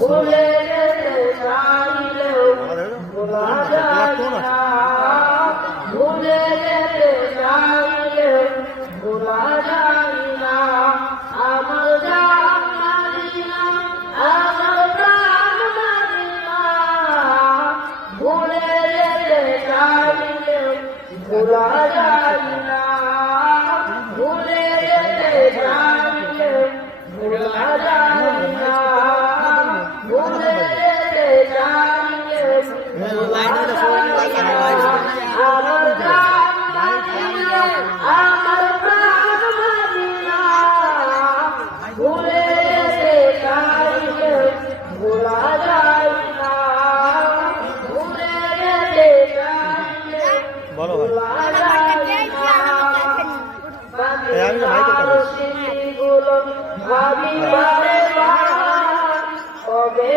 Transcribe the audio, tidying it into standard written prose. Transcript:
ভুলে যেতে চাইলেও ভোলা যায় না, ভুলে যেতে চাইলেও ভোলা যায় না। আমার জান মদিনা, আমার প্রাণ মদিনা, ভুলে যেতে চাইলেও ভোলা যায় না, ভুলে যেতে চাইলেও ভোলা যায় না, ভুলে যেতে চাইলেও ভোলা যায় না। আমার জান মদিনা, আমার প্রাণ মদিনা, ভুলে যেতে চাইলেও ভোলা যায় না, ভুলে যেতে চাইলেও ভোলা যায় না। বাংলার স্মৃতিগুলো ভাবি বারে বার, কবে